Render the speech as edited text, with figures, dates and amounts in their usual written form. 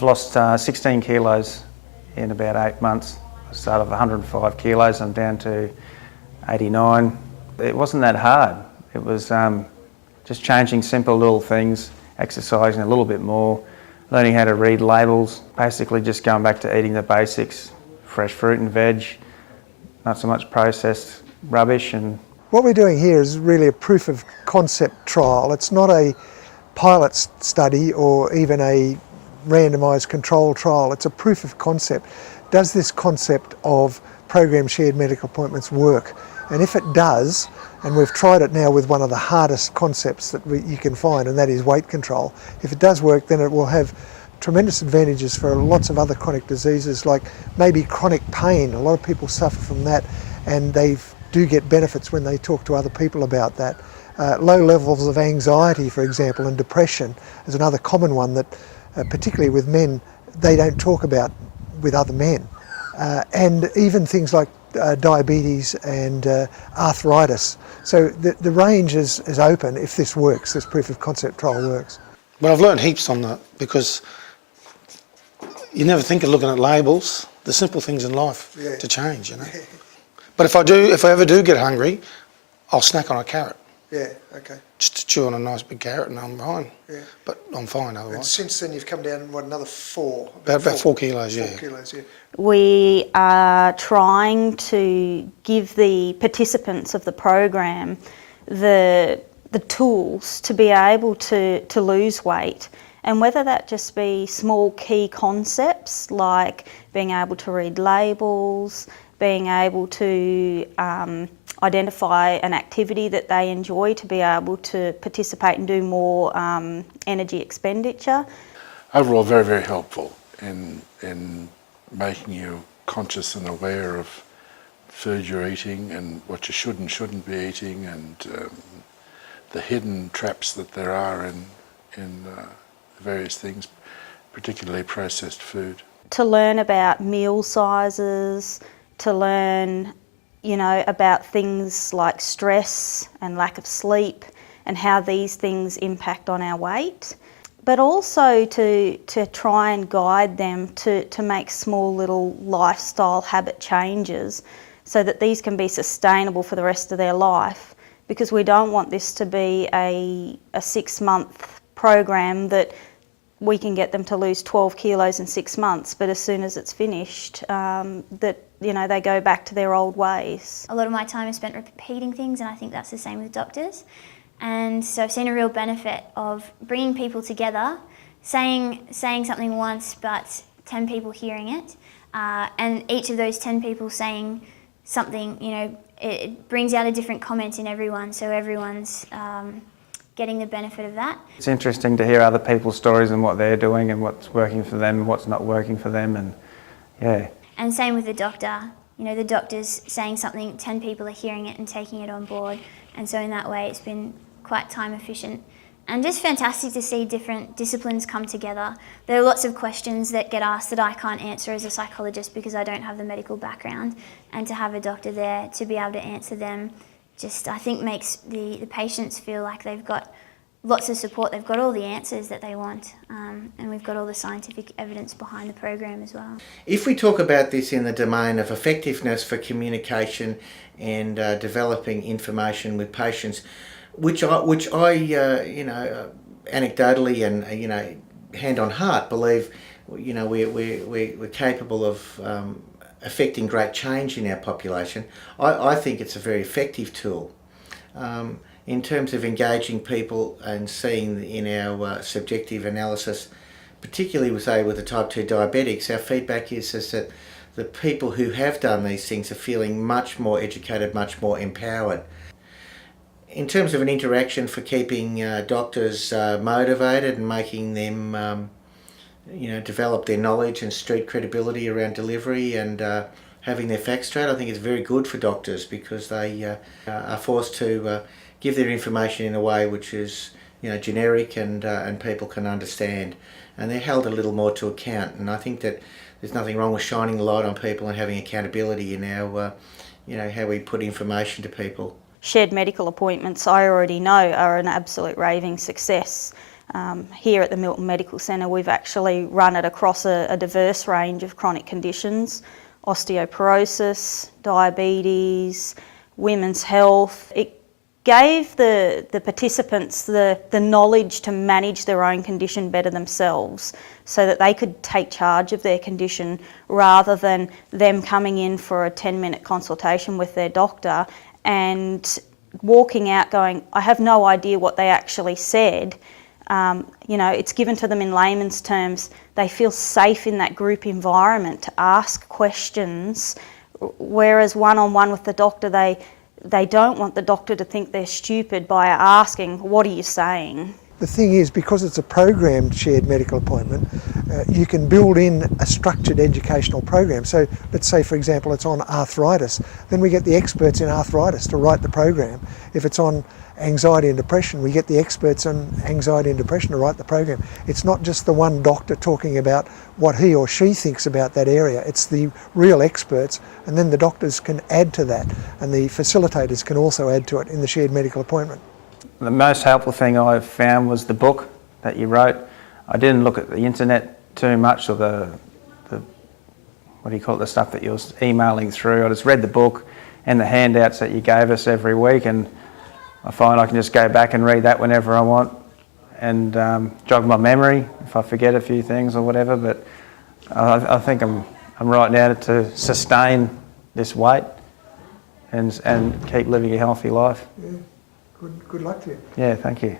I've lost 16 kilos in about 8 months. I started off 105 kilos, I'm down to 89. It wasn't that hard. It was just changing simple little things, exercising a little bit more, learning how to read labels, basically just going back to eating the basics, fresh fruit and veg, not so much processed rubbish. And what we're doing here is really a proof of concept trial. It's not a pilot study or even a randomised control trial. It's a proof of concept. Does this concept of program shared medical appointments work? And if it does, and we've tried it now with one of the hardest concepts that you can find, and that is weight control, if it does work, then it will have tremendous advantages for lots of other chronic diseases, like maybe chronic pain. A lot of people suffer from that, and they do get benefits when they talk to other people about that. Low levels of anxiety, for example, and depression is another common one that, particularly with men, they don't talk about with other men. And even things like diabetes and arthritis. So the range is open if this works, this proof of concept trial works. But I've learned heaps on that, because you never think of looking at labels, the simple things in life to change, you know. But if I ever do get hungry, I'll snack on a carrot. Yeah, okay. Just to chew on a nice big carrot and I'm fine. Yeah. But I'm fine otherwise. And since then you've come down, what, another four? About 4 kilos, 4 kilos, yeah. We are trying to give the participants of the program the tools to be able to lose weight, and whether that just be small key concepts like being able to read labels, being able to identify an activity that they enjoy to be able to participate and do more energy expenditure. Overall, very, very helpful in making you conscious and aware of food you're eating and what you should and shouldn't be eating, and the hidden traps that there are in various things, particularly processed food. To learn about meal sizes, to learn, about things like stress and lack of sleep and how these things impact on our weight, but also to try and guide them to make small little lifestyle habit changes so that these can be sustainable for the rest of their life, because we don't want this to be a 6-month program that we can get them to lose 12 kilos in 6 months, but as soon as it's finished, they go back to their old ways. A lot of my time is spent repeating things, and I think that's the same with doctors. And so I've seen a real benefit of bringing people together, saying something once, but 10 people hearing it, and each of those 10 people saying something, it brings out a different comment in everyone, so everyone's getting the benefit of that. it's interesting to hear other people's stories and what they're doing and what's working for them and what's not working for them, and yeah. And same with the doctor. The doctor's saying something, 10 people are hearing it and taking it on board, and so in that way it's been quite time efficient. And just fantastic to see different disciplines come together. There are lots of questions that get asked that I can't answer as a psychologist because I don't have the medical background, and to have a doctor there to be able to answer them just, I think, makes the patients feel like they've got lots of support, they've got all the answers that they want, and we've got all the scientific evidence behind the program as well. If we talk about this in the domain of effectiveness for communication and developing information with patients, which I anecdotally and hand on heart believe, we're capable of affecting great change in our population. I think it's a very effective tool. In terms of engaging people and seeing in our subjective analysis, particularly with the type 2 diabetics, our feedback is that the people who have done these things are feeling much more educated, much more empowered. In terms of an interaction for keeping doctors motivated and making them develop their knowledge and street credibility around delivery and having their facts straight, I think it's very good for doctors, because they are forced to give their information in a way which is generic and people can understand, and they're held a little more to account. And I think that there's nothing wrong with shining the light on people and having accountability in our how we put information to people. Shared medical appointments, I already know, are an absolute raving success. Here at the Milton Medical Centre, we've actually run it across a diverse range of chronic conditions: osteoporosis, diabetes, women's health. It gave the participants the knowledge to manage their own condition better themselves, so that they could take charge of their condition rather than them coming in for a 10-minute consultation with their doctor and walking out going, I have no idea what they actually said. It's given to them in layman's terms. They feel safe in that group environment to ask questions, whereas one-on-one with the doctor, they don't want the doctor to think they're stupid by asking, what are you saying? The thing is, because it's a programmed shared medical appointment, you can build in a structured educational program. So let's say, for example, it's on arthritis, then we get the experts in arthritis to write the program. If it's on anxiety and depression, we get the experts on anxiety and depression to write the program. It's not just the one doctor talking about what he or she thinks about that area. It's the real experts, and then the doctors can add to that, and the facilitators can also add to it in the shared medical appointment. The most helpful thing I found was the book that you wrote. I didn't look at the internet too much, or the what do you call it, the stuff that you were emailing through. I just read the book and the handouts that you gave us every week, and I find I can just go back and read that whenever I want and jog my memory if I forget a few things or whatever. But I think I'm right now to sustain this weight and keep living a healthy life. Yeah. Good luck to you. Yeah, thank you.